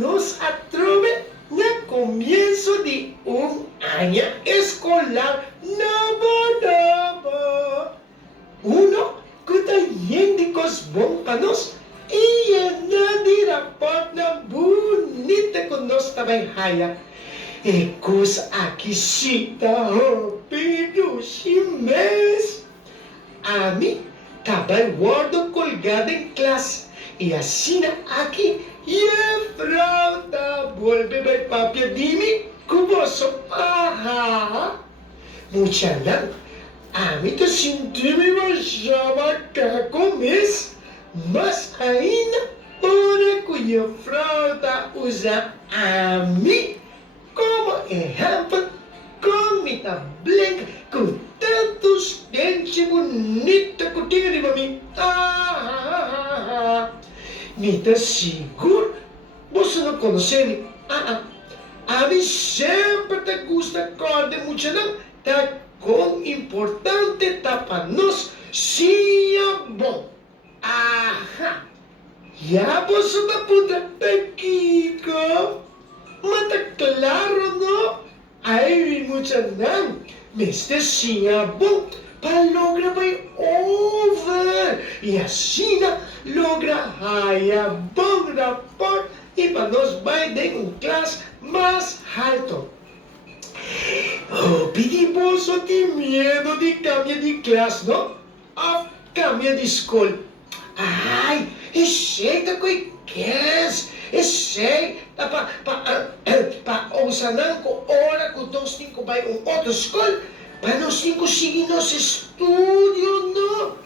nos atreve na comienzo de un año escolar novo. Uno, kutayendikos bom panos, iya na di raport na bonita konos tabay haya. Ekos akishita hopido shimes. Ami, tabay guardo colgada en clase. Y así aquí, frauta, vuelve by papia dimi, kuboso, Mucha lang, ami to sintimi masyama kakomis, mas ainda, ora kuya frauta usa ami, como ejemplo, com mita blanca, com tantos dentes bonitos que tinha de mim. Mita seguro, você não conhece me? A mim sempre te gusta corda muito não, tá com importante tá para nós, sim é bom. Já você tá puta pequico, mas tá claro não? Aí muito não, mas sim é bom. Para lograr vai over e assim logra haya bom rapport e para nós vai de classe mais alto. Pedimos o de medo de cambiar de classe, não? Cambiar de escola. Ai, jeito que queres, jeito para usar com hora que nós temos que vai outra escola. Para nós temos que seguir nosso estudo, não?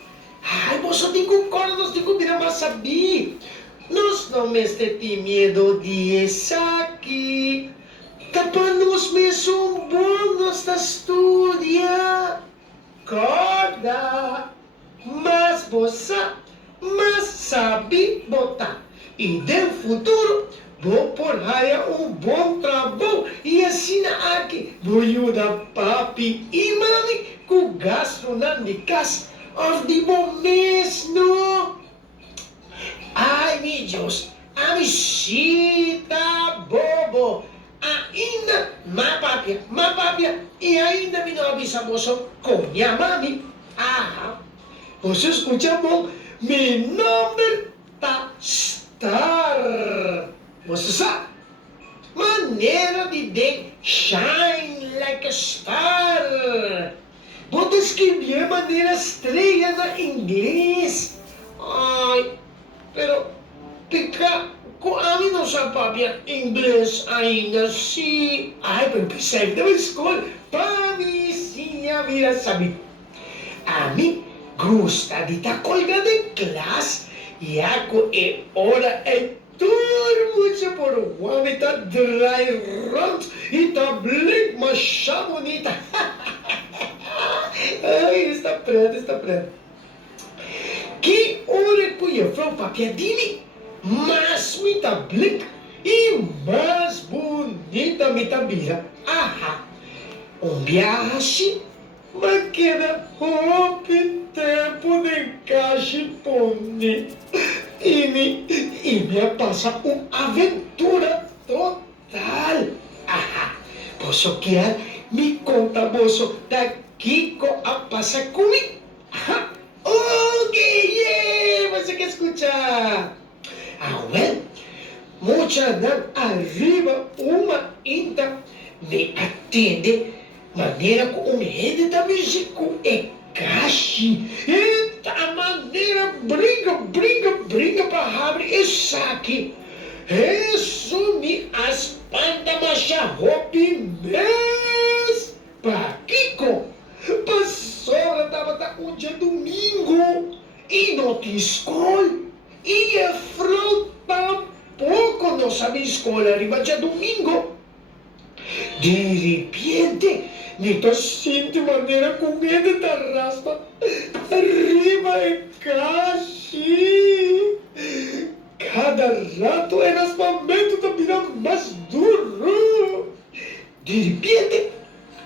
Ai, você tem que correr, nós temos que virar mais saber. Nós não temos medo de estar aqui. Tá para nós mesmo bom, nós estudar. Corda, mas você, sabe botar. E no futuro, vou por aí bom trabalho e assim aqui vou ajudar papi e mami com gasto na casa de mês, não? Ai, meu Deus, a mexita bobo, ainda papia e ainda me não avisamos com minha mami. Você escuta bom? Meu nome tá Star. Você sabe? Maneira de shine like a star. Vou escrever maneira estrela na inglês. Ai, pero fica com a mim não sabe inglês ainda sim. Ai, pero pensei na escola. Para mim sim a vida sabe. A mim gosta de estar colgada em classe e ako hora turmo por o homem tá dry rond e tá blink macha bonita. Ai, está pronto. Que hora que eu falo papiadini, mas me tá blink e mais bonita me tá vira. Viagem, mas queda tempo de encaixe pone. E me passa uma aventura total. Você quer me contar, moço, daqui a passar comigo? Ok, você quer escutar? Well, muita não arriba uma ainda me atende, maneira como ele da México é caixa. A maneira brinca para abrir e saque. Isso me espanta, macha roupa mês. Paquico, passou, tava um dia domingo e não tinha escola. E a fruta pouco não sabe escola, arriba dia domingo. De repente, me tô sentindo maneira com medo da raspa. Arriba e caixa. Cada rato o raspamento tá virando mais duro. De repente,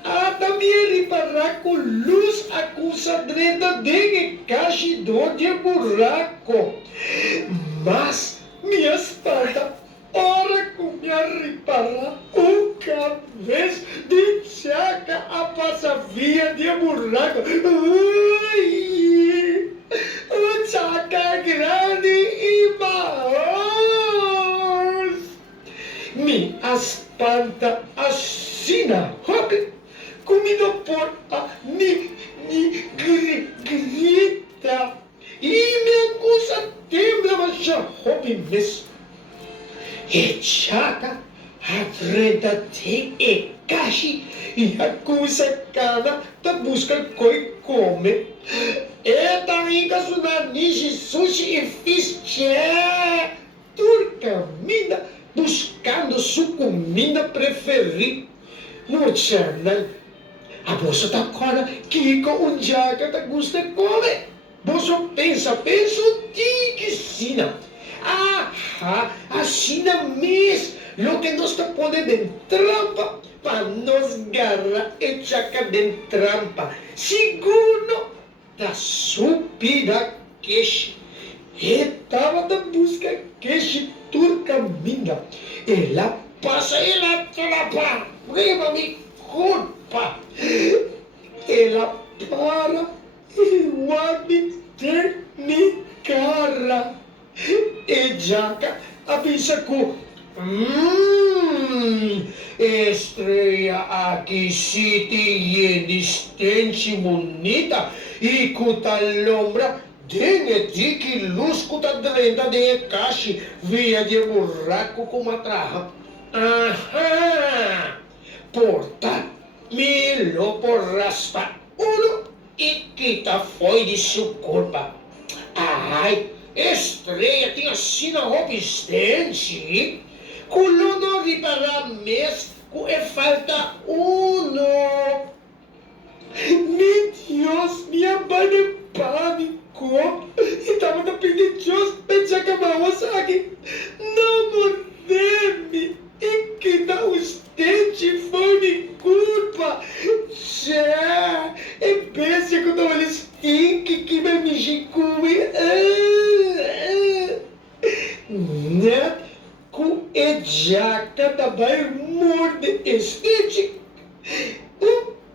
a minha ripará com luz acusadreta de caixa de buraco. Mas minha espalda, ora com para outra vez de Tchaka a passa via de buraco. Ui, o Tchaka grande e baos. Me espanta a Sina, comido por a grita. E me acusa tembla, mas já hobby mesmo. E Tchaka enfrenta te e cashi e acusa cada da busca coi come. E também casuna nishi sushi e fish turcamina buscando sua comida preferida. No channel, a bolsa tá cora que com Tchaka da gusta come. Bolsa pensa que sina. Aha, assina mesmo. Lo que nós está pondo em trampa, para nos garra e Tchaka de trampa. Segundo, da supida queixe. E tava da busca queixe turcamina. Ela passa, ela atrapa, leva-me culpa. Ela para e vai ter me cara. E Tchaka avisa com estreia aqui siti e distante bonita e cuta lombra dengue de que luz cuta drenda de caixa via de buraco com uma trava. Aham, porta milo por raspa uno e quita foi de seu corpo. Ai, estreia tinha sina roupa estente. Colono ripará mês e falta uno. Meu Deus, minha mãe é pânico. E tava na pedindo de Deus, pensar que a moça aqui não mordeu-me. E que dá os dentes foi minha culpa. Já, é pensa que não eles têm que me mexer comigo. Né? Com e Tchaka também morde estete.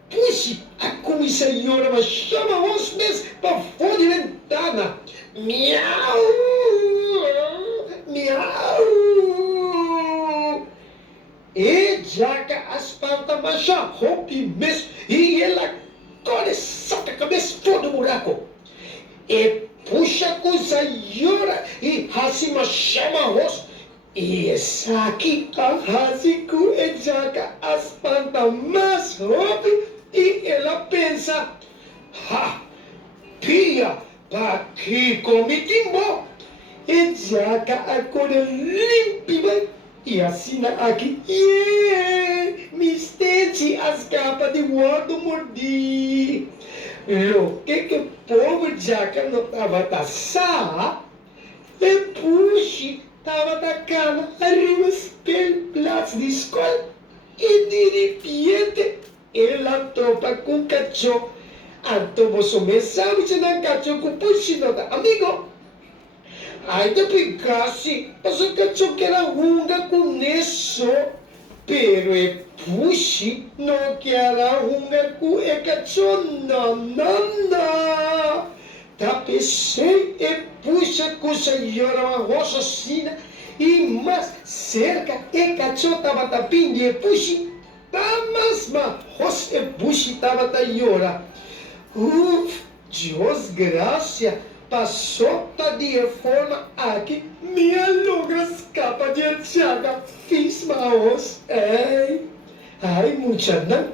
Puxe, a como senhora mas chama os meus para fora de ventana. Miau, miau. E Tchaka espanta mas já rompe mesmo e ela corre, salta a cabeça fora do buraco. E puxa com a senhora e acima chama o rosto. E essa aqui arrasa com a Tchaka espanta mais rompe e ela pensa, pia, tá aqui come timbo. E Tchaka agora limpa e assina aqui, me estende as capas de gordo mordi. Lo que o povo Tchaka não estava taçando, e puxe, estava tacando arriba os pelos de escola e de repente ela tropa com cachorro. Então você me sabe se não cachorro com puxe não tá, amigo? Aí depois casi, mas o cachorro que era runga com isso, pero e puxe não que era runga com e cachorro, não. Tapecei e puxa com a senhora uma roça assim, e mais cerca e cachorro tava tapindo e puxe, mas roça e puxe tava taiora. Deus graça, passou de forma aqui, minha longa escapa de Tchaka, fiz maus, ai, mucha não,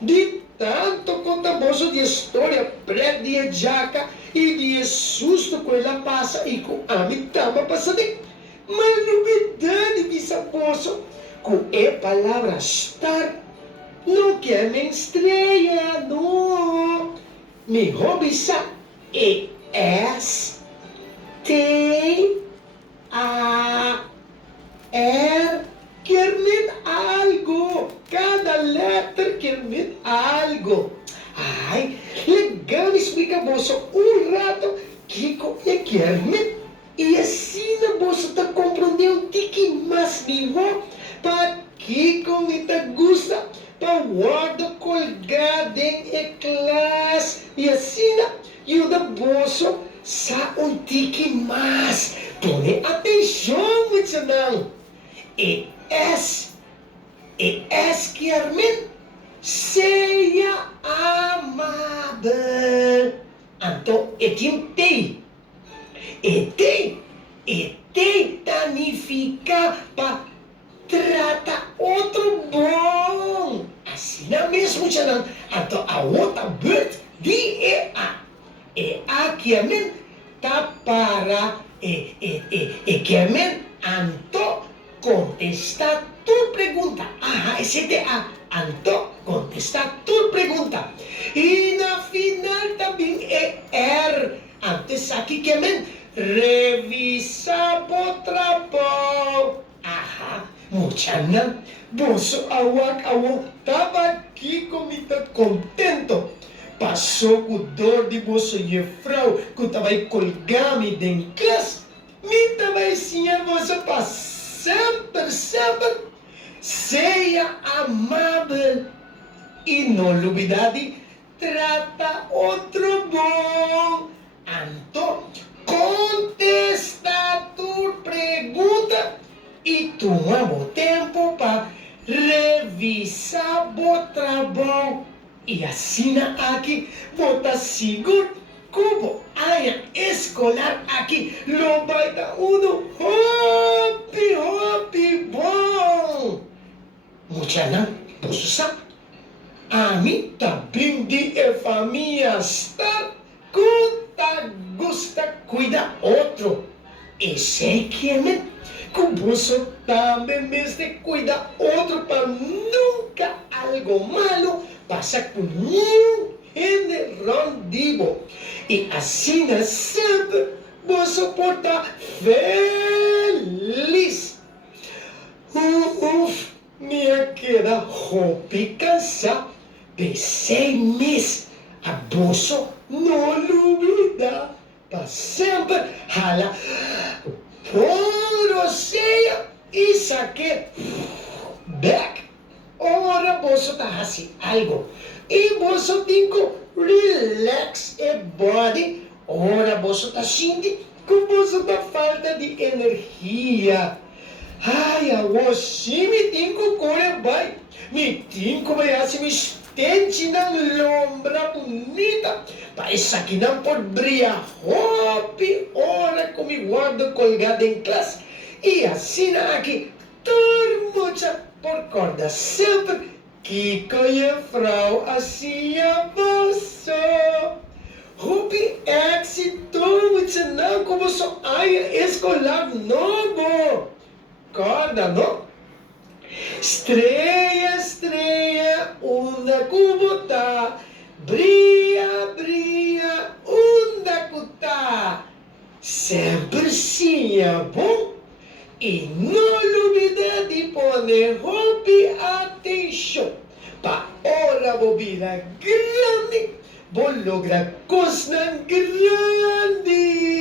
de tanto contamoso de história preta de Tchaka e de susto com ela passa e com a mitama passa de, mas novidade de saposo, com a palavra estar, não quer me estreia, não, me robisa e S-T-A-R quer dizer algo. Cada letra quer dizer algo. Ai, legal explica bolsa. Rato Kiko e quer dizer. E assim a bolsa está compreendendo o que mais me vou para Kiko gusta pa guardo colgadeng e class. E assim, e o da bolso sa um tique mais. Pone atenção, muito não. E es Carmen, seja amável. Então, e tem danificar para trata outro bom. Assim não mesmo, já não. Então, a outra bird de Carmen tá para Carmen, então contestar tu pergunta. Esse é então contestar tu pergunta. E na final também R. Antes aqui, Carmen, revisa o trabalho. Muchanan, boso awak tava aqui comigo contento. Passou com dor de boso e frau, que tava colgando em classe. Me tava ensinando boso para sempre, seja amável. E não novidade, trata outro bom. Então, contesta tu pergunta e tomamos tempo para revisar o trabalho. E assim aqui, bota seguro, como área escolar aqui, lo vai dar hopi, bom. Mucha não, você sabe, a mim também de família estar, gusta cuida outro. E sei que é mesmo. Com você também mesmo cuida outro para nunca algo malo passa com nenhum rendivo. E assim sempre você pode estar feliz. Minha querida roupa cansada de 6 meses. A bolsa não duvida. Para sempre rala. Por seja, isso aqui, back. Ora, você tá assim, algo. E você tem que relax a body. Ora, você tá sentindo que você tá falta de energia. Você me tem que correr bem. Me tem que vai assim, me estende na lombra bonita. Parece que não pode brilhar. Ora, como guardo colgado em classe. E assim aqui, turma por corda sempre. Kiko e a frau assim a você. Rubi éxito, muito não como só área escolar novo. Corda, não? Estreia, onda cubota. Brilha, onda cutá. Sempre sim é bom. E não duvida de poner roupa atenção. Para hora bobina grande, vou lograr coisa grande.